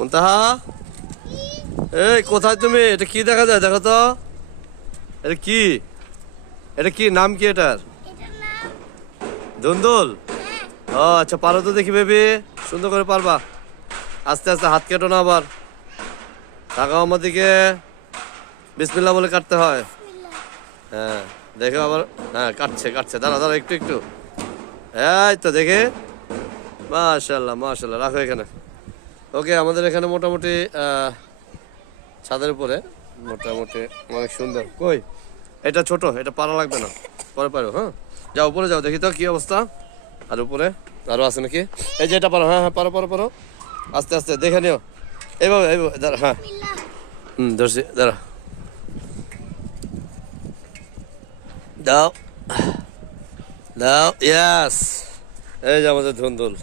মুনতাহা, এই কোথায় তুমি? এটা কি দেখা যায়? দেখো তো, এটা কি? এটা কি নাম কি এটার? ধুন্দুল। ও আচ্ছা, পারো তো দেখি বেবি, সুন্দর করে পারবা। আস্তে আস্তে, হাত কেটো না আবার। তাকাও আমার দিকে, বিসমিল্লাহ বলে কাটতে হয়। হ্যাঁ দেখো আবার, হ্যাঁ কাটছে কাটছে, দাঁড়া দাঁড়া একটু একটু। এই তো দেখে, মাশাল্লাহ মাশাল্লাহ, রাখো এখানে। ওকে, আমাদের এখানে মোটামুটি ছাদের উপরে মোটামুটি অনেক সুন্দর। কই, এটা ছোট, এটা পারা লাগবে না, পরে পারো। হ্যাঁ যাও উপরে যাও, দেখি তো কি অবস্থা। আর উপরে আরো আছে নাকি? এই যে এটা পারো, হ্যাঁ হ্যাঁ পারো পারো পারো, আস্তে আস্তে দেখে নিও। এইভাবে এইভাবে দাঁড়া, হ্যাঁ ধরছি, দাঁড়া, দাও দাও, ইয়াস। এই যে আমাদের ধুন্দুল।